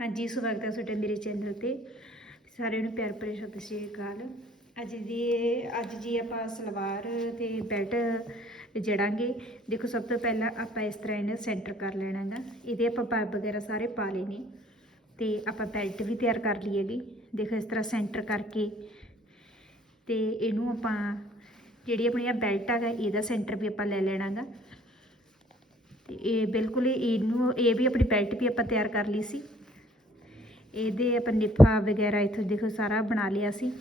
ਹਾਂਜੀ, ਸਵਾਗਤ ਹੈ ਤੁਹਾਡਾ ਮੇਰੇ ਚੈਨਲ ਤੇ। ਸਾਰਿਆਂ ਨੂੰ ਪਿਆਰ ਭਰੀ ਸਤਿ ਸ਼੍ਰੀ ਅਕਾਲ। ਅੱਜ ਦੀ ਅੱਜ ਜੀ ਆਪਾਂ ਸਲਵਾਰ ਤੇ ਬੈਲਟ ਜੜਾਂਗੇ। ਦੇਖੋ, ਸਭ ਤੋਂ ਪਹਿਲਾਂ ਆਪਾਂ ਇਸ ਤਰ੍ਹਾਂ ਇਹਨੂੰ ਸੈਂਟਰ ਕਰ ਲੈਣਾ ਗਾ ਇਹਦੇ ਆਪਾਂ ਪਾਈਪ ਵਗੈਰਾ ਸਾਰੇ ਪਾ ਲਏ ਨੇ। ਤੇ ਆਪਾਂ ਬੈਲਟ ਵੀ ਤਿਆਰ ਕਰ ਲਈ ਹੈਗੀ। ਦੇਖੋ, ਇਸ ਤਰ੍ਹਾਂ ਸੈਂਟਰ ਕਰਕੇ। ਤੇ ਇਹਨੂੰ ਆਪਾਂ ਜਿਹੜੀ ਆਪਣੀ ਆ ਬੈਲਟ ਹੈਗਾ, ਇਹਦਾ ਸੈਂਟਰ ਵੀ ਆਪਾਂ ਲੈ ਲੈਣਾ ਗਾ ਤੇ ਇਹ ਬਿਲਕੁਲ ਇਹਨੂੰ ਇਹ ਵੀ ਆਪਣੀ ਬੈਲਟ ਵੀ ਆਪਾਂ ਤਿਆਰ ਕਰ ਲਈ ਸੀ। ਇਹਦੇ ਆਪਾਂ ਨਿਫਾ ਵਗੈਰਾ ਇੱਥੋਂ ਦੇਖੋ ਸਾਰਾ ਬਣਾ ਲਿਆ ਸੀ।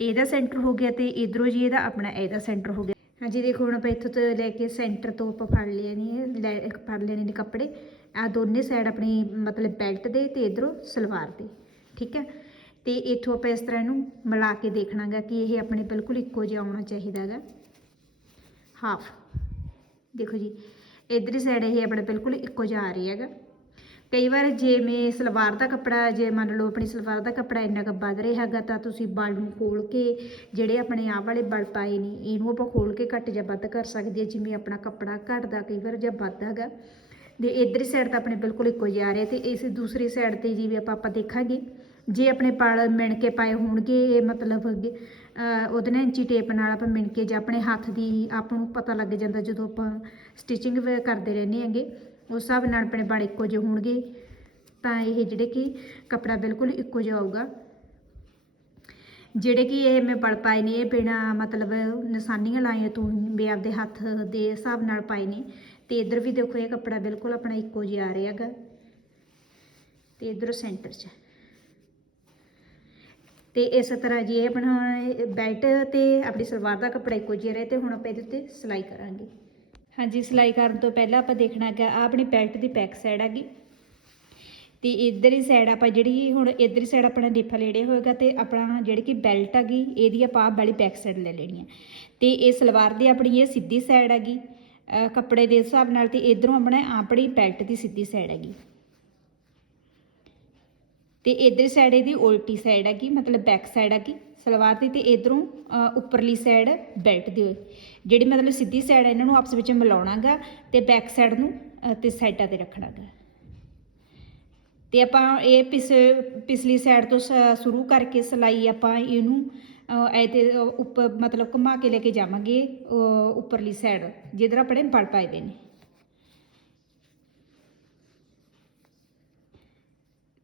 ਇਹਦਾ ਸੈਂਟਰ ਹੋ ਗਿਆ ਤੇ ਇਧਰੋਂ ਜੀ ਇਹਦਾ ਆਪਣਾ ਇਹਦਾ ਸੈਂਟਰ ਹੋ ਗਿਆ। ਹਾਂਜੀ, ਦੇਖੋ ਹੁਣ ਆਪਾਂ ਇੱਥੋਂ ਤੋਂ ਲੈ ਕੇ ਸੈਂਟਰ ਤੋਂ ਆਪਾਂ ਫੜ ਲਿਆ ਨੇ, ਲੈ ਫੜ ਲੈਣੇ ਨੇ ਕੱਪੜੇ। ਆ ਦੋਨੇ ਸਾਈਡ ਆਪਣੀ ਮਤਲਬ ਬੈਲਟ ਦੇ ਤੇ ਇਧਰੋਂ ਸਲਵਾਰ ਦੇ, ਠੀਕ ਹੈ? ਤੇ ਇੱਥੋਂ ਆਪਾਂ ਇਸ ਤਰ੍ਹਾਂ ਇਹਨੂੰ ਮਿਲਾ ਕੇ ਦੇਖਣਾਗਾ ਕਿ ਇਹ ਆਪਣੇ ਬਿਲਕੁਲ ਇੱਕੋ ਜਿਹਾ ਆਉਣਾ ਚਾਹੀਦਾ ਹੈਗਾ। ਹਾਫ ਦੇਖੋ ਜੀ, ਇਧਰਲੀ ਸਾਈਡ ਇਹ ਆਪਣਾ ਬਿਲਕੁਲ ਇੱਕੋ ਜਿਹਾ ਆ ਰਿਹਾ ਹੈਗਾ। ਕਈ ਵਾਰ ਜਿਵੇਂ ਸਲਵਾਰ ਦਾ ਕੱਪੜਾ, ਜੇ ਮੰਨ ਲਓ ਆਪਣੀ ਸਲਵਾਰ ਦਾ ਕੱਪੜਾ ਇੰਨਾ ਕੁ ਵੱਧ ਰਿਹਾ ਹੈਗਾ, ਤਾਂ ਤੁਸੀਂ ਬਲ ਨੂੰ ਖੋਲ ਕੇ ਜਿਹੜੇ ਆਪਣੇ ਆਹ ਵਾਲੇ ਬਲ ਪਾਏ ਨੇ, ਇਹਨੂੰ ਆਪਾਂ ਖੋਲ ਕੇ ਘੱਟ ਜਾਂ ਵੱਧ ਕਰ ਸਕਦੇ ਹਾਂ, ਜਿਵੇਂ ਆਪਣਾ ਕੱਪੜਾ ਘਟਦਾ ਕਈ ਵਾਰ ਜਾਂ ਵੱਧ ਹੈਗਾ। ਤੇ ਇਧਰਲੀ ਸਾਈਡ ਤਾਂ ਆਪਣੇ ਬਿਲਕੁਲ ਇੱਕੋ ਜਿਹਾ ਆ ਰਿਹਾ ਤੇ ਇਸ ਦੂਸਰੀ ਸਾਈਡ ਤੇ ਜਿਵੇਂ ਆਪਾਂ ਆਪਾਂ ਦੇਖਾਂਗੇ, ਜੇ ਆਪਣੇ ਪਲ ਮਿਣ ਕੇ ਪਾਏ ਹੋਣਗੇ, ਇਹ ਮਤਲਬ ਉਹਦੇ ਨਾਲ ਇੰਚੀ ਟੇਪ ਨਾਲ ਆਪਾਂ ਮਿਣ ਕੇ ਜਾਂ ਆਪਣੇ ਹੱਥ ਦੀ ਆਪਾਂ ਨੂੰ ਪਤਾ ਲੱਗ ਜਾਂਦਾ ਜਦੋਂ ਆਪਾਂ ਸਟਿਚਿੰਗ ਕਰਦੇ ਰਹਿੰਦੇ ਹੈਗੇ। ਉਸ ਹਿਸਾਬ ਨਾਲ ਆਪਣੇ ਬਲ ਇੱਕੋ ਜਿਹੇ ਹੋਣਗੇ, ਤਾਂ ਇਹ ਜਿਹੜੇ ਕਿ ਕੱਪੜਾ ਬਿਲਕੁਲ ਇੱਕੋ ਜਿਹਾ ਆਊਗਾ ਜਿਹੜੇ ਕਿ ਇਹ ਮੈਂ ਬਲ ਪਾਏ ਨੇ, ਇਹ ਬਿਨਾ ਮਤਲਬ ਨਿਸ਼ਾਨੀਆਂ ਲਾਈਆਂ ਤੋਂ ਵੀ ਆਪਦੇ ਹੱਥ ਦੇ ਹਿਸਾਬ ਨਾਲ ਪਾਏ ਨੇ, ਤੇ ਇਧਰ ਵੀ ਦੇਖੋ ਇਹ ਕੱਪੜਾ ਬਿਲਕੁਲ ਆਪਣਾ ਇੱਕੋ ਜਿਹਾ ਆ ਰਿਹਾ ਹੈਗਾ। ਤੇ ਇਧਰ ਸੈਂਟਰ 'ਚ। ਤੇ ਇਸ ਤਰ੍ਹਾਂ ਜੀ ਇਹ ਆਪਣਾ ਬੈਲਟ ਤੇ ਆਪਣੀ ਸਲਵਾਰ ਦਾ ਕੱਪੜਾ ਇੱਕੋ ਜਿਹਾ ਰਹੇ ਤੇ ਹੁਣ ਆਪਾਂ ਇਹਦੇ ਉੱਤੇ ਸਿਲਾਈ ਕਰਾਂਗੇ। ਹਾਂਜੀ, ਸਿਲਾਈ ਕਰਨ ਤੋਂ ਪਹਿਲਾਂ ਆਪਾਂ ਦੇਖਣਾ ਹੈਗਾ ਆ ਆਪਣੀ ਬੈਲਟ ਦੀ ਬੈਕ ਸਾਈਡ ਹੈਗੀ। ਤੇ ਇਧਰਲੀ ਸਾਈਡ ਆਪਾਂ ਜਿਹੜੀ ਹੁਣ ਇਧਰਲੀ ਸਾਈਡ ਆਪਣਾ ਡਿਫਾ ਲੈੜੇ ਹੋਏਗਾ ਤੇ ਆਪਣਾ ਜਿਹੜੀ ਕਿ ਬੈਲਟ ਹੈਗੀ, ਇਹਦੀ ਆਪਾਂ ਆਪ ਵਾਲੀ ਬੈਕ ਸਾਈਡ ਲੈ ਲੈਣੀ ਹੈ। ਤੇ ਇਹ ਸਲਵਾਰ ਦੀ ਆਪਣੀ ਇਹ ਸਿੱਧੀ ਸਾਈਡ ਹੈਗੀ ਕੱਪੜੇ ਦੇ ਹਿਸਾਬ ਨਾਲ ਤੇ ਇਧਰੋਂ ਆਪਣਾ ਆਪਣੀ ਬੈਲਟ ਦੀ ਸਿੱਧੀ ਸਾਈਡ ਹੈਗੀ। ਤੇ ਇਧਰ ਸਾਈਡ ਇਹਦੀ ਉਲਟੀ ਸਾਈਡ ਹੈਗੀ, ਮਤਲਬ ਬੈਕ ਸਾਈਡ ਹੈਗੀ, ਸਲਵਾਰ ਦੀ ਤੇ ਇਧਰੋਂ ਉੱਪਰਲੀ ਸਾਈਡ ਬੈਲਟ ਦੀ ਹੋਈ। ਜਿਹੜੀ ਮਤਲਬ ਸਿੱਧੀ ਸਾਈਡ ਹੈ ਇਹਨਾਂ ਨੂੰ ਆਪਸ ਵਿੱਚ ਮਿਲਾਉਣਾਗਾ ਤੇ ਬੈਕ ਸਾਈਡ ਨੂੰ ਅ, ਤੇ ਸਾਈਡਾਂ ਤੇ ਰੱਖਣਾਗਾ। ਤੇ ਆਪਾਂ ਇਹ ਪਿਸ ਪਿਛਲੀ ਸਾਈਡ ਤੋਂ ਸ- ਸ਼ੁਰੂ ਕਰਕੇ ਸਿਲਾਈ ਆਪਾਂ ਇਹਨੂੰ ਅ, ਐ ਤੇ ਉੱਪਰ ਮਤਲਬ ਘੁਮਾ ਕੇ ਲੈ ਕੇ ਜਾਵਾਂਗੇ ਉੱਪਰਲੀ ਸਾਈਡ ਜਿੱਧਰ ਆਪਣੇ ਬਲ ਪਾਏ ਦੇ ਨੇ।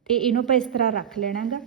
ਤੇ ਇਹਨੂੰ ਆਪਾਂ ਇਸ ਤਰ੍ਹਾਂ ਰੱਖ ਲੈਣਾਗਾ।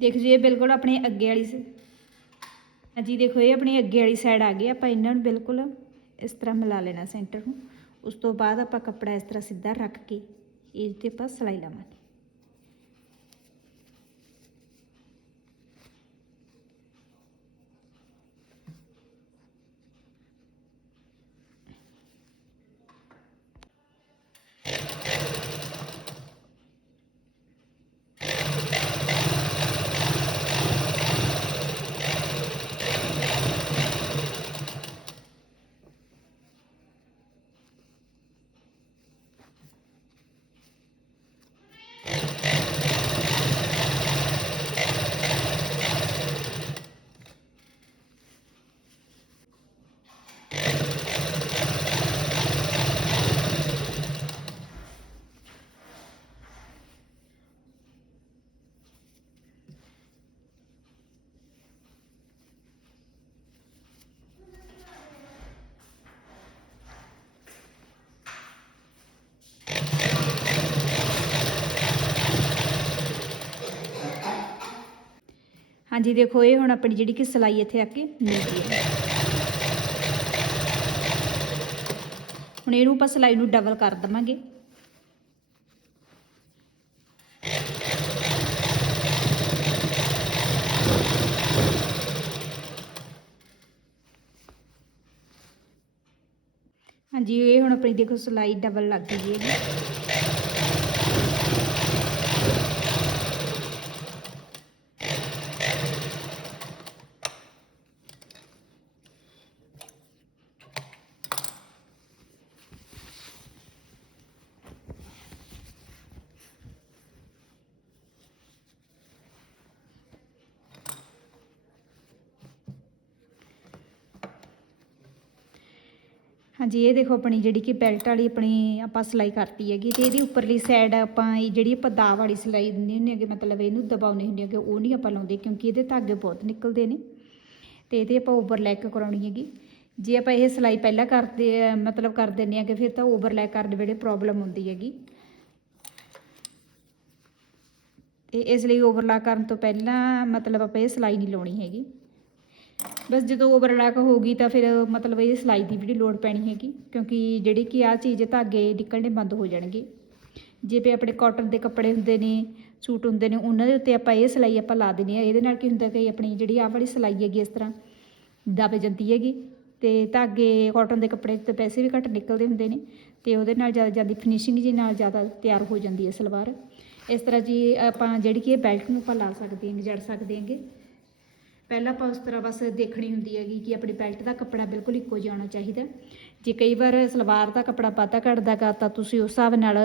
ਦੇਖ ਜੀ, ਇਹ ਬਿਲਕੁਲ ਆਪਣੇ ਅੱਗੇ ਵਾਲੀ ਸ- ਹਾਂਜੀ ਦੇਖੋ, ਇਹ ਆਪਣੀ ਅੱਗੇ ਵਾਲੀ ਸਾਈਡ ਆ ਗਈ। ਆਪਾਂ ਇਹਨਾਂ ਨੂੰ ਬਿਲਕੁਲ ਇਸ ਤਰ੍ਹਾਂ ਮਿਲਾ ਲੈਣਾ ਸੈਂਟਰ ਨੂੰ। ਉਸ ਤੋਂ ਬਾਅਦ ਆਪਾਂ ਕੱਪੜਾ ਇਸ ਤਰ੍ਹਾਂ ਸਿੱਧਾ ਰੱਖ ਕੇ ਇਹ ਤੇ ਆਪਾਂ ਸਿਲਾਈ ਲਾਵਾਂਗੇ। ਹਾਂਜੀ, ਦੇਖੋ, ਇਹ ਹੁਣ ਆਪਣੀ ਜਿਹੜੀ ਕਿ ਸਿਲਾਈ ਇੱਥੇ ਆ ਕੇ ਮਿਲਦੀ ਹੈ। ਹੁਣ ਇਹਨੂੰ ਆਪਾਂ ਸਿਲਾਈ ਨੂੰ ਡਬਲ ਕਰ ਦਵਾਂਗੇ। ਹਾਂਜੀ, ਇਹ ਹੁਣ ਆਪਣੀ ਦੇਖੋ ਸਿਲਾਈ ਡਬਲ ਲੱਗ ਗਈ ਹੈ। ਹਾਂਜੀ, ਇਹ ਦੇਖੋ ਆਪਣੀ ਜਿਹੜੀ ਕਿ ਬੈਲਟ ਵਾਲੀ ਆਪਣੀ ਆਪਾਂ ਸਿਲਾਈ ਕਰਤੀ ਹੈਗੀ ਤੇ ਇਹਦੀ ਉੱਪਰਲੀ ਸਾਈਡ ਆਪਾਂ ਇਹ ਜਿਹੜੀ ਆਪਾਂ ਦਾਅ ਵਾਲੀ ਸਿਲਾਈ ਦਿੰਦੇ ਹੁੰਦੇ ਹੈਗੇ, ਮਤਲਬ ਇਹਨੂੰ ਦਬਾਉਣੇ ਹੁੰਦੇ ਹੈਗੇ, ਉਹ ਨਹੀਂ ਆਪਾਂ ਲਾਉਂਦੇ ਕਿਉਂਕਿ ਇਹਦੇ ਧਾਗੇ ਬਹੁਤ ਨਿਕਲਦੇ ਨੇ ਤੇ ਇਹਦੇ ਆਪਾਂ ਓਵਰਲੈਕ ਕਰਾਉਣੀ ਹੈਗੀ। ਜੇ ਆਪਾਂ ਇਹ ਸਿਲਾਈ ਪਹਿਲਾਂ ਕਰਦੇ, ਮਤਲਬ ਕਰ ਦਿੰਦੇ ਆ ਫਿਰ ਤਾਂ ਓਵਰਲੈਕ ਕਰਨ ਵੇਲੇ ਪ੍ਰੋਬਲਮ ਹੁੰਦੀ ਹੈਗੀ। ਤੇ ਇਸ ਲਈ ਓਵਰਲੈਕ ਕਰਨ ਤੋਂ ਪਹਿਲਾਂ ਮਤਲਬ ਆਪਾਂ ਇਹ ਸਿਲਾਈ ਨਹੀਂ ਲਾਉਣੀ ਹੈਗੀ। ਬਸ ਜਦੋਂ ਓਵਰਲੈਕ ਗਈ ਤਾਂ ਫਿਰ ਮਤਲਬ ਇਹ ਸਿਲਾਈ ਦੀ ਜਿਹੜੀ ਲੋੜ ਪੈਣੀ ਹੈਗੀ, ਕਿਉਂਕਿ ਜਿਹੜੀ ਕਿ ਆ ਚੀਜ਼ ਧਾਗੇ ਨਿਕਲਣੇ ਬੰਦ ਹੋ ਜਾਣਗੇ। ਜੇ ਜਿਵੇਂ ਆਪਣੇ ਕਾਟਨ ਦੇ ਕੱਪੜੇ ਹੁੰਦੇ ਨੇ, ਸੂਟ ਹੁੰਦੇ ਨੇ, ਉਹਨਾਂ ਦੇ ਉੱਤੇ ਆਪਾਂ ਇਹ ਸਿਲਾਈ ਆਪਾਂ ਲਾ ਦਿੰਦੇ ਆ ਇਹਦੇ ਨਾਲ ਕੀ ਹੁੰਦਾ ਕਿ ਆਪਣੀ ਜਿਹੜੀ ਆਹ ਵਾਲੀ ਸਿਲਾਈ ਹੈਗੀ ਇਸ ਤਰ੍ਹਾਂ ਦਬ ਜਾਂਦੀ ਹੈਗੀ ਤੇ ਧਾਗੇ ਕਾਟਨ ਦੇ ਕੱਪੜੇ ਤੇ ਪੈਸੇ ਵੀ ਘੱਟ ਨਿਕਲਦੇ ਹੁੰਦੇ ਨੇ ਤੇ ਉਹਦੇ ਨਾਲ ਜ਼ਿਆਦਾ ਜਾਂਦੀ ਫਿਨਿਸ਼ਿੰਗ ਜੀ ਨਾਲ ਜ਼ਿਆਦਾ ਤਿਆਰ ਹੋ ਜਾਂਦੀ ਹੈ ਸਲਵਾਰ। ਇਸ ਤਰ੍ਹਾਂ ਜੀ ਆਪਾਂ ਜਿਹੜੀ ਕਿ ਇਹ ਬੈਲਟ ਨੂੰ ਆਪਾਂ ਲਾ ਸਕਦੇ ਹਾਂ ਜੜ ਸਕਦੇ ਹਾਂਗੇ। ਪਹਿਲਾਂ ਆਪਾਂ ਉਸ ਤਰ੍ਹਾਂ ਬਸ ਦੇਖਣੀ ਹੁੰਦੀ ਹੈਗੀ ਕਿ ਆਪਣੀ ਬੈਲਟ ਦਾ ਕੱਪੜਾ ਬਿਲਕੁਲ ਇੱਕੋ ਜਿਹਾ ਹੋਣਾ ਚਾਹੀਦਾ। ਜੇ ਕਈ ਵਾਰ ਸਲਵਾਰ ਦਾ ਕੱਪੜਾ ਪਾਤਾ ਘਟਦਾ ਗਾ, ਤਾਂ ਤੁਸੀਂ ਉਸ ਹਿਸਾਬ ਨਾਲ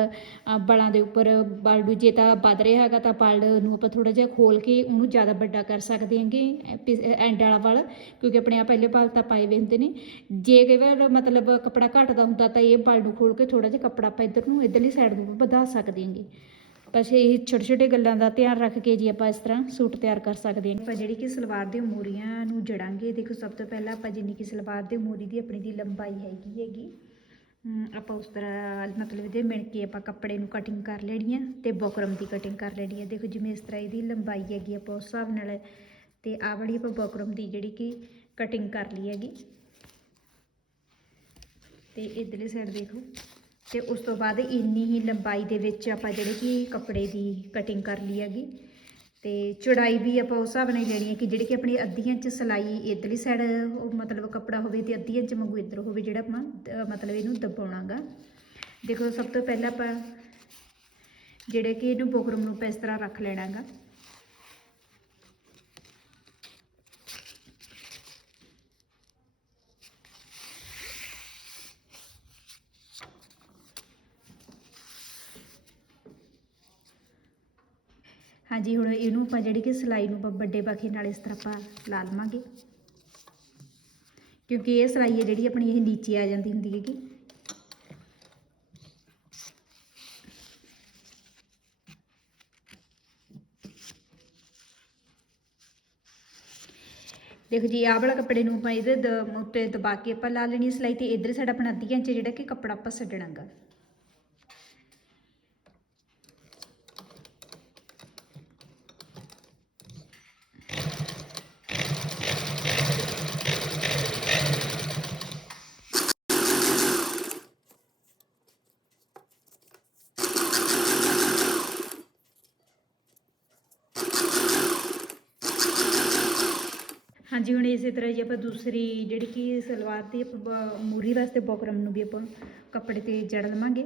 ਬਲਾਂ ਦੇ ਉੱਪਰ ਬਲ ਜੇ ਤਾਂ ਵੱਧ ਰਿਹਾ ਹੈਗਾ, ਤਾਂ ਬਲ ਨੂੰ ਆਪਾਂ ਥੋੜਾ ਜਿਹਾ ਖੋਲ ਕੇ ਉਹਨੂੰ ਜ਼ਿਆਦਾ ਵੱਡਾ ਕਰ ਸਕਦੇ ਹਾਂਗੇ ਐਂਡ ਵਾਲਾ ਬਲ ਕਿਉਂਕਿ ਆਪਣੇ ਆ ਪਹਿਲੇ ਬਲ ਤਾਂ ਪਾਏ ਵੇ ਹੁੰਦੇ ਨੇ। ਜੇ ਕਈ ਵਾਰ ਮਤਲਬ ਕੱਪੜਾ ਘਟਦਾ ਹੁੰਦਾ, ਤਾਂ ਇਹ ਬਲ ਨੂੰ ਖੋਲ ਕੇ ਥੋੜਾ ਜਿਹਾ ਕੱਪੜਾ ਆਪਾਂ ਇੱਧਰ ਨੂੰ, ਇੱਧਰਲੀ ਸਾਈਡ ਨੂੰ ਵਧਾ ਸਕਦੇ ਹਾਂਗੇ। ਬਸ ਇਹ ਛੋਟੇ ਛੋਟੇ ਗੱਲਾਂ ਦਾ ਧਿਆਨ ਰੱਖ ਕੇ ਜੀ ਆਪਾਂ ਇਸ ਤਰ੍ਹਾਂ ਸੂਟ ਤਿਆਰ ਕਰ ਸਕਦੇ ਹਾਂ। ਆਪਾਂ ਜਿਹੜੀ ਕਿ ਸਲਵਾਰ ਦੇ ਮੋਰੀਆਂ ਨੂੰ ਜੜਾਂਗੇ, ਦੇਖੋ ਸਭ ਤੋਂ ਪਹਿਲਾਂ ਆਪਾਂ ਜਿੰਨੀ ਕਿ ਸਲਵਾਰ ਦੇ ਮੋਰੀ ਦੀ ਆਪਣੀ ਦੀ ਲੰਬਾਈ ਹੈਗੀ ਹੈਗੀ ਆਪਾਂ ਉਸ ਤਰ੍ਹਾਂ ਮਤਲਬ ਇਹਦੇ ਮਿਣ ਕੇ ਆਪਾਂ ਕੱਪੜੇ ਨੂੰ ਕਟਿੰਗ ਕਰ ਲੈਣੀ ਹੈ ਤੇ ਬੋਕਰਮ ਦੀ ਕਟਿੰਗ ਕਰ ਲੈਣੀ ਹੈ ਦੇਖੋ ਜਿਵੇਂ ਇਸ ਤਰ੍ਹਾਂ ਇਹਦੀ ਲੰਬਾਈ ਹੈਗੀ ਆਪਾਂ ਉਸ ਹਿਸਾਬ ਨਾਲ, ਤੇ ਆਹ ਵਾਲੀ ਆਪਾਂ ਬੋਕਰਮ ਦੀ ਜਿਹੜੀ ਕਿ ਕਟਿੰਗ ਕਰ ਲਈ ਹੈਗੀ। ਤੇ ਇਧਰਲੀ ਸਾਈਡ ਦੇਖੋ। ਤੇ ਉਸ ਤੋਂ ਬਾਅਦ ਇੰਨੀ ਹੀ ਲੰਬਾਈ ਦੇ ਵਿੱਚ ਆਪਾਂ ਜਿਹੜੇ ਕਿ ਕੱਪੜੇ ਦੀ ਕਟਿੰਗ ਕਰ ਲਈ ਹੈਗੀ। ਤੇ ਚੌੜਾਈ ਵੀ ਆਪਾਂ ਉਸ ਹਿਸਾਬ ਨਾਲ ਹੀ ਲੈਣੀ ਹੈ ਕਿ ਜਿਹੜੀ ਕਿ ਆਪਣੀ ਅੱਧੀ ਇੰਚ ਸਿਲਾਈ ਇਧਰਲੀ ਸਾਈਡ ਮਤਲਬ ਕੱਪੜਾ ਹੋਵੇ ਤੇ ਅੱਧੀ ਇੰਚ ਵਾਂਗੂ ਇੱਧਰ ਹੋਵੇ ਜਿਹੜਾ ਆਪਾਂ ਮਤਲਬ ਇਹਨੂੰ ਦਬਾਉਣਾਗਾ। ਦੇਖੋ ਸਭ ਤੋਂ ਪਹਿਲਾਂ ਆਪਾਂ ਜਿਹੜੇ ਕਿ ਇਹਨੂੰ ਬੁਕਰਮ ਨੂੰ ਆਪਾਂ ਇਸ ਤਰ੍ਹਾਂ ਰੱਖ ਲੈਣਾਗਾ। ਹਾਂਜੀ, ਹੁਣ ਇਹਨੂੰ ਆਪਾਂ ਜਿਹੜੀ ਕਿ ਸਿਲਾਈ ਨੂੰ ਆਪਾਂ ਵੱਡੇ ਬਾਖੇ ਨਾਲ ਇਸ ਤਰ੍ਹਾਂ ਆਪਾਂ ਲਾ ਲਵਾਂਗੇ। ਕਿਉਂਕਿ ਇਹ ਸਿਲਾਈ ਹੈ ਜਿਹੜੀ ਆਪਣੀ ਇਹ ਨੀਚੇ ਆ ਜਾਂਦੀ ਹੁੰਦੀ ਹੈਗੀ। ਦੇਖੋ ਜੀ, ਆਹ ਵਾਲਾ ਕੱਪੜੇ ਨੂੰ ਆਪਾਂ ਇਹਦੇ ਦ- ਉੱਤੇ ਦਬਾ ਕੇ ਆਪਾਂ ਲਾ ਲੈਣੀ ਹੈ ਸਿਲਾਈ ਤੇ ਇਧਰ ਸਾਡਾ ਆਪਣਾ ਅੱਧੀਆਂ ਇੰਚ ਜਿਹੜਾ ਕਿ ਕੱਪੜਾ ਆਪਾਂ ਛੱਡਣਾਗਾ ਹਾਂਜੀ, ਹੁਣ ਇਸੇ ਤਰ੍ਹਾਂ ਜੀ ਆਪਾਂ ਦੂਸਰੀ ਜਿਹੜੀ ਕਿ ਸਲਵਾਰ ਤੇ ਆਪਾਂ ਮੂਰੀ ਵਾਸਤੇ ਬੋਕਰਮ ਨੂੰ ਵੀ ਆਪਾਂ ਕੱਪੜੇ ਤੇ ਜੜ ਲਵਾਂਗੇ।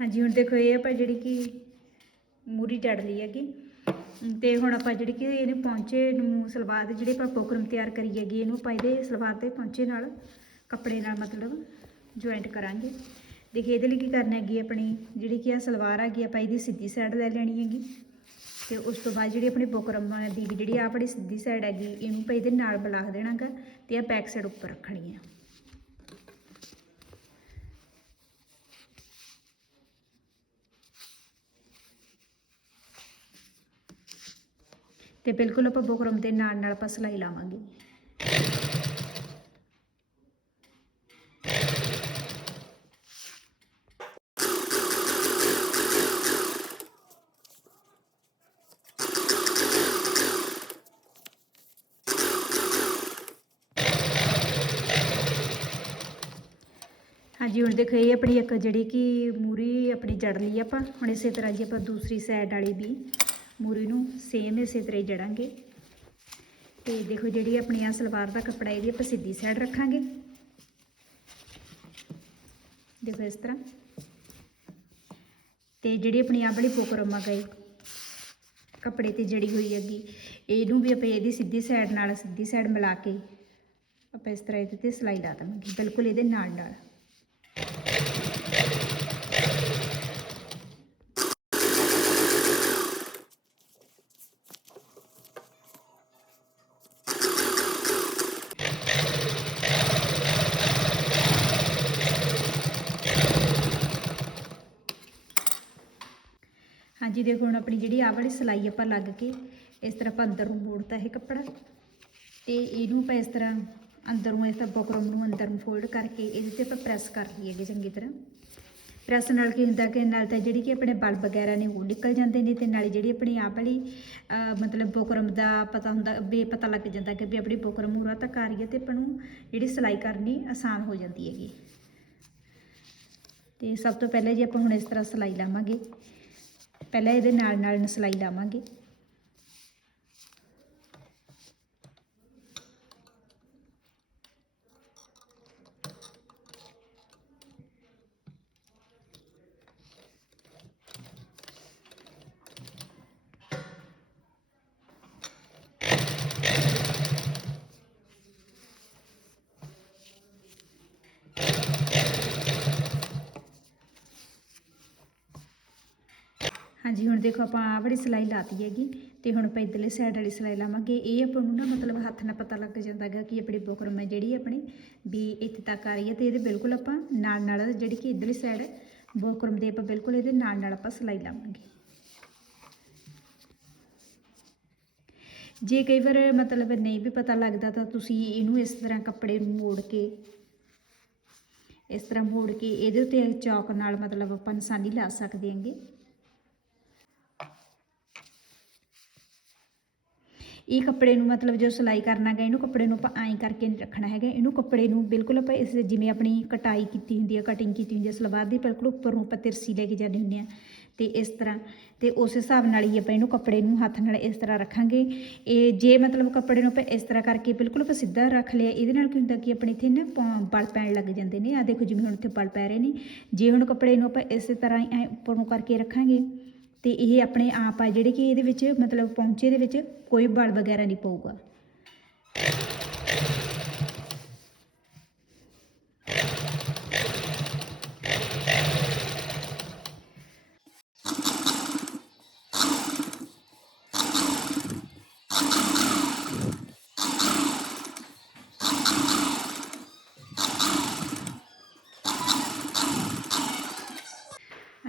ਹਾਂਜੀ, ਹੁਣ ਦੇਖੋ ਇਹ ਆਪਾਂ ਜਿਹੜੀ ਕਿ ਮੂਰੀ ਜੜ ਲਈ ਹੈਗੀ। ਤੇ ਹੁਣ ਆਪਾਂ ਜਿਹੜੀ ਕਿ ਇਹਨੂੰ ਪੌਂਚੇ ਨੂੰ ਸਲਵਾਰ ਦੇ ਜਿਹੜੇ ਆਪਾਂ ਪੋਕਰਮ ਤਿਆਰ ਕਰੀ ਹੈਗੀ, ਇਹਨੂੰ ਆਪਾਂ ਇਹਦੇ ਸਲਵਾਰ ਦੇ ਪੌਂਚੇ ਨਾਲ, ਕੱਪੜੇ ਨਾਲ ਮਤਲਬ ਜੁਆਇੰਟ ਕਰਾਂਗੇ। ਦੇਖੀ ਇਹਦੇ ਲਈ ਕੀ ਕਰਨਾ ਹੈਗੀ, ਆਪਣੀ ਜਿਹੜੀ ਕਿ ਆ ਸਲਵਾਰ ਹੈਗੀ, ਆਪਾਂ ਇਹਦੀ ਸਿੱਧੀ ਸਾਈਡ ਲੈ ਲੈਣੀ ਹੈਗੀ। ਤੇ ਉਸ ਤੋਂ ਬਾਅਦ ਜਿਹੜੀ ਆਪਣੀ ਬੁਕਰਮ ਦੀ ਜਿਹੜੀ ਆਪਣੀ ਸਿੱਧੀ ਸਾਈਡ ਹੈਗੀ, ਇਹਨੂੰ ਆਪਾਂ ਇਹਦੇ ਨਾਲ ਮਿਲਾ ਦੇਣਾਗਾ ਤੇ ਆ ਬੈਕ ਸਾਈਡ ਉੱਪਰ ਰੱਖਣੀ ਆ। ਤੇ ਬਿਲਕੁਲ ਆਪਾਂ ਬੁਕਰਮ ਦੇ ਨਾਲ ਨਾਲ ਆਪਾਂ ਸਿਲਾਈ ਲਾਵਾਂਗੇ। ਹਾਂਜੀ, ਹੁਣ ਦੇਖੋ ਇਹ ਆਪਣੀ ਇੱਕ ਜਿਹੜੀ ਕਿ ਮੂਰੀ, ਆਪਣੀ ਜੜ ਲਈ ਆਪਾਂ। ਹੁਣ ਇਸੇ ਤਰ੍ਹਾਂ ਜੀ ਆਪਾਂ ਦੂਸਰੀ ਸਾਈਡ ਵਾਲੀ ਵੀ। ਮੂਰੀ ਨੂੰ ਸੇਮ ਇਸੇ ਤਰ੍ਹਾਂ ਹੀ ਜੜਾਂਗੇ। ਤੇ ਦੇਖੋ ਜਿਹੜੀ ਆਪਣੀ ਆ ਸਲਵਾਰ ਦਾ ਕੱਪੜਾ ਇਹਦੀ ਆਪਾਂ ਸਿੱਧੀ ਸਾਈਡ ਰੱਖਾਂਗੇ। ਦੇਖੋ ਇਸ ਤਰ੍ਹਾਂ। ਤੇ ਜਿਹੜੀ ਆਪਣੀ ਆ ਵਾਲੀ ਬੁਕਰਮ ਆ ਗਈ, ਕੱਪੜੇ ਤੇ ਜੜੀ ਹੋਈ ਹੈਗੀ, ਇਹਨੂੰ ਵੀ ਆਪਾਂ ਇਹਦੀ ਸਿੱਧੀ ਸਾਈਡ ਨਾਲ ਸਿੱਧੀ ਸਾਈਡ ਮਿਲਾ ਕੇ ਆਪਾਂ ਇਸ ਤਰ੍ਹਾਂ ਇਹਦੇ ਤੇ ਸਿਲਾਈ ਲਾ ਦੇਵਾਂਗੇ। ਬਿਲਕੁਲ ਇਹਦੇ ਨਾਲ ਨਾਲ ਜਿਹਦੇ ਦੇਖੋ ਹੁਣ ਆਪਣੀ ਜਿਹੜੀ ਆਹ ਵਾਲੀ ਸਿਲਾਈ ਆਪਾਂ ਲੱਗ ਕੇ ਇਸ ਤਰ੍ਹਾਂ ਆਪਾਂ ਅੰਦਰ ਨੂੰ ਮੋੜਤਾ ਇਹ ਕੱਪੜਾ। ਤੇ ਇਹਨੂੰ ਆਪਾਂ ਇਸ ਤਰ੍ਹਾਂ ਅੰਦਰੋਂ ਇਸ ਤਰ੍ਹਾਂ ਬੁਕਰਮ ਨੂੰ ਅੰਦਰ ਨੂੰ ਫੋਲਡ ਕਰਕੇ ਇਹਦੇ ਤੇ ਆਪਾਂ ਪ੍ਰੈਸ ਕਰ ਲਈਏਗੇ ਚੰਗੀ ਤਰ੍ਹਾਂ। ਪ੍ਰੈਸ ਨਾਲ ਕੀ ਹੁੰਦਾ ਕਿ ਨਾਲ ਤਾਂ ਜਿਹੜੀ ਕਿ ਆਪਣੇ ਬਲ ਵਗੈਰਾ ਨੇ ਉਹ ਨਿਕਲ ਜਾਂਦੇ ਨੇ ਤੇ ਨਾਲੇ ਜਿਹੜੀ ਆਪਣੀ ਆਪ ਵਾਲੀ ਮਤਲਬ ਬੁਕਰਮ ਦਾ ਪਤਾ ਹੁੰਦਾ ਬੇ ਪਤਾ ਲੱਗ ਜਾਂਦਾ ਕਿ ਵੀ ਆਪਣੀ ਬੁਕਰਮ ਮੂਰਾ ਤੱਕ ਆ ਰਹੀ ਹੈ ਤੇ ਆਪਾਂ ਨੂੰ ਜਿਹੜੀ ਸਿਲਾਈ ਕਰਨੀ ਆਸਾਨ ਹੋ ਜਾਂਦੀ ਹੈਗੀ। ਤੇ ਸਭ ਤੋਂ ਪਹਿਲਾਂ ਜੇ ਆਪਾਂ ਹੁਣ ਇਸ ਤਰ੍ਹਾਂ ਸਿਲਾਈ ਲਾਵਾਂਗੇ। ਪਹਿਲਾਂ ਇਹਦੇ ਨਾਲ ਨਾਲ ਸਿਲਾਈ ਲਾਵਾਂਗੇ। ਹਾਂਜੀ, ਹੁਣ ਦੇਖੋ ਆਪਾਂ ਆਹ ਵਾਲੀ ਸਿਲਾਈ ਲਾਤੀ ਹੈਗੀ ਤੇ ਹੁਣ ਆਪਾਂ ਇਧਰਲੇ ਸਾਈਡ ਵਾਲੀ ਸਿਲਾਈ ਲਾਵਾਂਗੇ। ਇਹ ਆਪਾਂ ਨੂੰ ਨਾ ਮਤਲਬ ਹੱਥ ਨਾਲ ਪਤਾ ਲੱਗ ਜਾਂਦਾ ਹੈਗਾ ਕਿ ਆਪਣੀ ਬੁਕਰਮ ਹੈ ਜਿਹੜੀ ਆਪਣੀ, ਵੀ ਇੱਥੇ ਤੱਕ ਆ ਰਹੀ ਹੈ ਤੇ ਇਹਦੇ ਬਿਲਕੁਲ ਆਪਾਂ ਨਾਲ ਨਾਲ ਜਿਹੜੀ ਕਿ ਇਧਰਲੀ ਸਾਈਡ ਬੁਕਰਮ ਦੇ ਆਪਾਂ ਬਿਲਕੁਲ ਇਹਦੇ ਨਾਲ ਨਾਲ ਆਪਾਂ ਸਿਲਾਈ ਲਾਵਾਂਗੇ। ਜੇ ਕਈ ਵਾਰ ਮਤਲਬ ਨਹੀਂ ਵੀ ਪਤਾ ਲੱਗਦਾ ਤਾਂ ਤੁਸੀਂ ਇਹਨੂੰ ਇਸ ਤਰ੍ਹਾਂ ਕੱਪੜੇ ਨੂੰ ਮੋੜ ਕੇ, ਇਸ ਤਰ੍ਹਾਂ ਮੋੜ ਕੇ ਇਹਦੇ ਉੱਤੇ ਚੌਕ ਨਾਲ ਮਤਲਬ ਆਪਾਂ ਨਿਸ਼ਾਨੀ ਲਾ ਸਕਦੇ ਹਾਂਗੇ। ਇਹ ਕੱਪੜੇ ਨੂੰ ਮਤਲਬ ਜੋ ਸਿਲਾਈ ਕਰਨਾ ਹੈਗਾ, ਇਹਨੂੰ ਕੱਪੜੇ ਨੂੰ ਆਪਾਂ ਐਂ ਕਰਕੇ ਨਹੀਂ ਰੱਖਣਾ ਹੈਗਾ। ਇਹਨੂੰ ਕੱਪੜੇ ਨੂੰ ਬਿਲਕੁਲ ਆਪਾਂ ਇਸ ਜਿਵੇਂ ਆਪਣੀ ਕਟਾਈ ਕੀਤੀ ਹੁੰਦੀ ਹੈ ਕਟਿੰਗ ਕੀਤੀ ਹੁੰਦੀ ਹੈ ਸਲਵਾਰ ਦੀ ਬਿਲਕੁਲ ਉੱਪਰ ਨੂੰ ਆਪਾਂ ਤਿਰਸੀ ਲੈ ਕੇ ਜਾਂਦੇ ਹੁੰਦੇ ਆ ਤੇ ਇਸ ਤਰ੍ਹਾਂ। ਤੇ ਉਸ ਹਿਸਾਬ ਨਾਲ ਹੀ ਆਪਾਂ ਇਹਨੂੰ ਕੱਪੜੇ ਨੂੰ ਹੱਥ ਨਾਲ ਇਸ ਤਰ੍ਹਾਂ ਰੱਖਾਂਗੇ। ਇਹ ਜੇ ਮਤਲਬ ਕੱਪੜੇ ਨੂੰ ਆਪਾਂ ਇਸ ਤਰ੍ਹਾਂ ਕਰਕੇ ਬਿਲਕੁਲ ਆਪਾਂ ਸਿੱਧਾ ਰੱਖ ਲਿਆ, ਇਹਦੇ ਨਾਲ ਕੀ ਹੁੰਦਾ ਕਿ ਆਪਣੇ ਇੱਥੇ ਨਾ ਪੌ- ਬਲ ਪੈਣ ਲੱਗ ਜਾਂਦੇ ਨੇ। ਆ ਦੇਖੋ ਜਿਵੇਂ ਹੁਣ ਇੱਥੇ ਬਲ ਪੈ ਰਹੇ ਨੇ। ਜੇ ਹੁਣ ਕੱਪੜੇ ਨੂੰ ਆਪਾਂ ਇਸੇ ਤਰ੍ਹਾਂ ਹੀ ਐਂ ਉੱਪਰ ਨੂੰ ਕਰਕੇ ਰੱਖਾਂਗੇ ਤੇ ਇਹ ਆਪਣੇ ਆਪ ਆ, ਜਿਹੜੇ ਕਿ ਇਹਦੇ ਵਿੱਚ ਮਤਲਬ ਪਹੁੰਚੇ ਦੇ ਵਿੱਚ ਕੋਈ ਬਲ ਵਗੈਰਾ ਨਹੀਂ ਪਊਗਾ।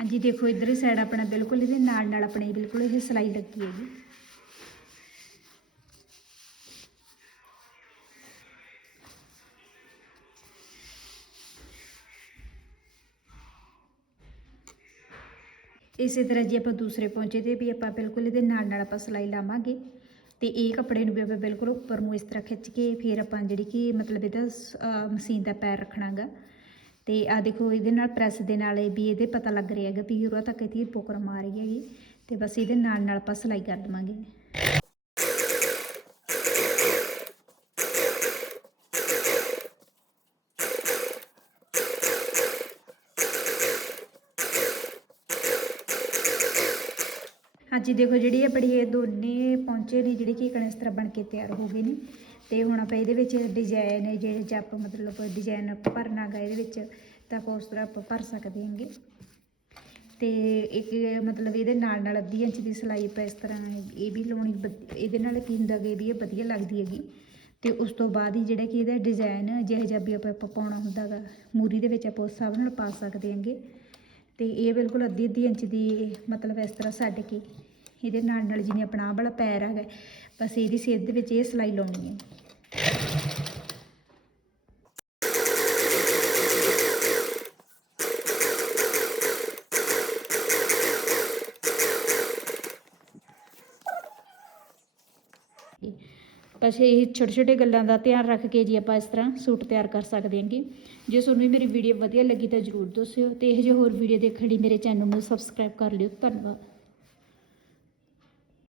ਹਾਂਜੀ, ਦੇਖੋ ਇਧਰ ਸਾਈਡ ਆਪਣਾ ਬਿਲਕੁਲ ਇਹਦੇ ਨਾਲ ਨਾਲ ਆਪਣੇ ਬਿਲਕੁਲ ਇਹ ਸਿਲਾਈ ਲੱਗੀ ਹੈ ਜੀ। ਇਸੇ ਤਰ੍ਹਾਂ ਜੇ ਆਪਾਂ ਦੂਸਰੇ ਪਹੁੰਚੇ ਤੇ ਵੀ ਆਪਾਂ ਬਿਲਕੁਲ ਇਹਦੇ ਨਾਲ ਨਾਲ ਆਪਾਂ ਸਿਲਾਈ ਲਾਵਾਂਗੇ ਤੇ ਇਹ ਕੱਪੜੇ ਨੂੰ ਵੀ ਆਪਾਂ ਬਿਲਕੁਲ ਉੱਪਰ ਨੂੰ ਇਸ ਤਰ੍ਹਾਂ ਖਿੱਚ ਕੇ ਫਿਰ ਆਪਾਂ ਜਿਹੜੀ ਕਿ ਮਤਲਬ ਇਹਦਾ ਮਸ਼ੀਨ ਦਾ ਪੈਰ ਰੱਖਣਾਗਾ। ਤੇ ਆ ਦੇਖੋ ਇਹਦੇ ਨਾਲ ਪ੍ਰੈਸ ਦੇ ਨਾਲ ਇਹ ਵੀ ਇਹਦੇ ਪਤਾ ਲੱਗ ਰਿਹਾ ਹੈਗਾ ਵੀ ਉਰਾ ਤੱਕ ਇਹਦੀ ਪੋਕਰ ਮਾਰ ਰਹੀ ਹੈਗੀ ਤੇ ਬਸ ਇਹਦੇ ਨਾਲ ਨਾਲ ਆਪਾਂ ਸਿਲਾਈ ਕਰ ਦੇਵਾਂਗੇ। ਹਾਂਜੀ ਦੇਖੋ ਜਿਹੜੀ ਆਪਣੀ ਇਹ ਦੋਨੇ ਪਹੁੰਚੇ ਨੇ ਜਿਹੜੇ ਕਿ ਕਣ ਇਸ ਤਰ੍ਹਾਂ ਬਣ ਕੇ ਤਿਆਰ ਹੋ ਗਏ ਨੇ। ਤੇ ਹੁਣ ਆਪਾਂ ਇਹਦੇ ਵਿੱਚ ਡਿਜ਼ਾਈਨ ਜਿਹੜੇ ਜੇ ਆਪਾਂ ਮਤਲਬ ਡਿਜ਼ਾਈਨ ਭਰਨਾ ਗਾ ਇਹਦੇ ਵਿੱਚ, ਤਾਂ ਆਪਾਂ ਉਸ ਤਰ੍ਹਾਂ ਆਪਾਂ ਭਰ ਸਕਦੇ ਹਾਂਗੇ। ਤੇ ਇੱਕ ਮਤਲਬ ਇਹਦੇ ਨਾਲ ਨਾਲ ਅੱਧੀ ਇੰਚ ਦੀ ਸਿਲਾਈ ਆਪਾਂ ਇਸ ਤਰ੍ਹਾਂ ਇਹ ਵੀ ਲਾਉਣੀ ਵਧ- ਇਹਦੇ ਨਾਲ ਕੀ ਹੁੰਦਾ ਗਾ ਵੀ ਇਹ ਵਧੀਆ ਲੱਗਦੀ ਹੈਗੀ। ਤੇ ਉਸ ਤੋਂ ਬਾਅਦ ਹੀ ਜਿਹੜਾ ਕਿ ਇਹਦਾ ਡਿਜ਼ਾਈਨ ਜਿਹੋ ਜਿਹਾ ਵੀ ਆਪਾਂ ਆਪਾਂ ਪਾਉਣਾ ਹੁੰਦਾ ਗਾ, ਮੂਰੀ ਦੇ ਵਿੱਚ ਆਪਾਂ ਉਸ ਹਿਸਾਬ ਨਾਲ ਪਾ ਸਕਦੇ ਹਾਂਗੇ। ਤੇ ਇਹ ਬਿਲਕੁਲ ਅੱਧੀ ਅੱਧੀ ਇੰਚ ਦੀ ਮਤਲਬ ਇਸ ਤਰ੍ਹਾਂ ਛੱਡ ਕੇ ਇਹਦੇ ਨਾਲ ਨਾਲ ਜਿਵੇਂ ਆਪਣਾ ਵਾਲਾ ਪੈਰ ਹੈਗਾ, ਬਸ ਇਹਦੀ ਸਿਰ ਦੇ ਵਿੱਚ ਇਹ ਸਲਾਈ ਲਾਉਣੀ ਹੈ। ਬਸ ਇਹ ਛੋਟੇ ਛੋਟੇ ਗੱਲਾਂ ਦਾ ਧਿਆਨ ਰੱਖ ਕੇ ਜੀ ਆਪਾਂ ਇਸ ਤਰ੍ਹਾਂ ਸੂਟ ਤਿਆਰ ਕਰ ਸਕਦੇ ਹਾਂਗੇ। ਜੇ ਤੁਹਾਨੂੰ ਵੀ ਮੇਰੀ ਵੀਡੀਓ ਵਧੀਆ ਲੱਗੀ ਤਾਂ ਜਰੂਰ ਦੱਸਿਓ ਤੇ ਇਹ ਜਿਹੇ ਹੋਰ ਵੀਡੀਓ ਦੇਖਣ ਲਈ ਮੇਰੇ ਚੈਨਲ ਨੂੰ ਸਬਸਕ੍ਰਾਈਬ ਕਰ ਲਿਓ। ਧੰਨਵਾਦ।